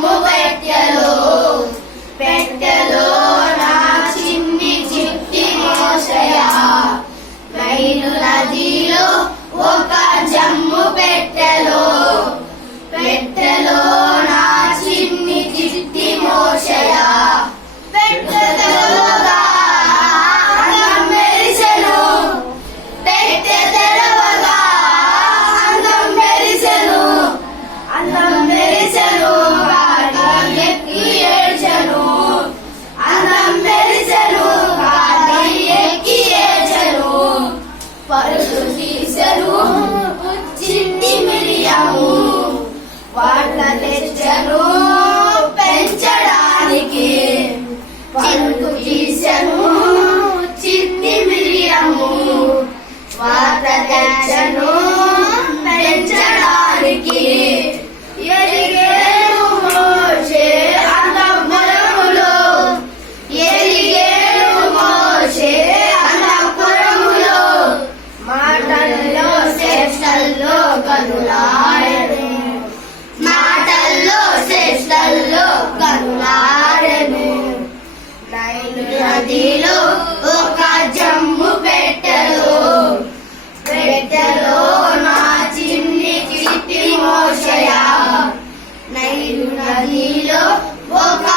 జమ్ము పెట్టెలో పెట్టెలో నా చిన్ని చిట్టి మోషయ నైలు నదిలో ఒక జమ్ము పెట్టెలో పెట్టెలో నా చిన్ని చిట్టి మోషయ పెట్టెలోగా అందం మెరిసెను పెట్టె తెరవగా అందం మెరిసెను అందం మెరిసెను గాలి ఎక్కి ఏడ్చెను అందం మెరిసెను గాలి ఎక్కి ఏడ్చెను పరుగు తీసెను చిట్టి మిరియము వాట తెచ్చెను పెంచడానికి పరుగు తీసెను చిట్టి మిరియము వాట తెచ్చెను పెంచడానికి ఎలిగేను మోషే అంతఃపురములో ఎలిగేను మోషే అంతఃపురములో మాటల్లో శ్రేష్టల్లో కనులాడెను మాటల్లో శ్రేష్టల్లో కనులాడెను నైలు నదిలో ఒక జమ్ము పెట్టెలో పెట్టెలో నా చిన్ని చిట్టి మోషయ నైలు నదిలో ఒక